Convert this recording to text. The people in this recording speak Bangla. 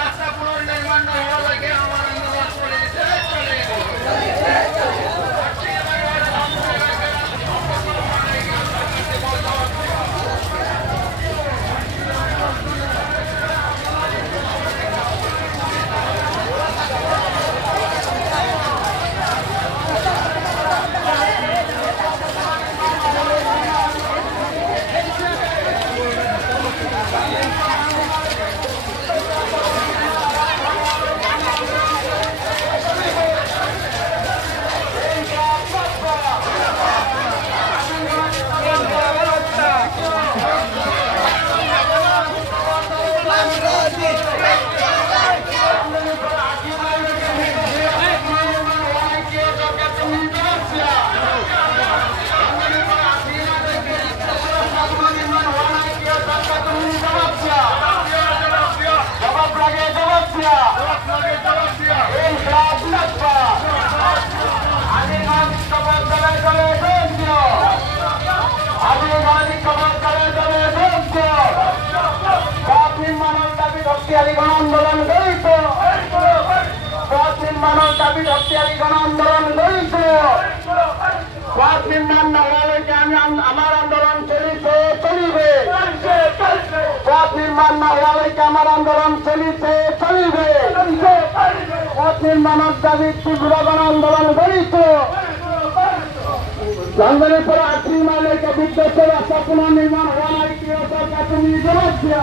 রাস্তা পুনর্নির্মাণ হওয়া লাগে আমার আন্দোলন চলেছে আন্দোলন গড়িত মানব দাবি শক্তিশালী গণ আন্দোলন গড়িত আমি আমার আন্দোলন চলিছে চলিবে পথ নির্মাণ না হওয়া হইতে আমার আন্দোলন চলিছে চলিবে পথ নির্মাণের দাবি তীব্র গণ আন্দোলন গড়িত জঙ্গলের পরে 8 মাইলের বিদ্যুৎ রাস্তা পুনর্নির্মাণ হওয়া নাই কি সরকার তুমি জবাব দিয়া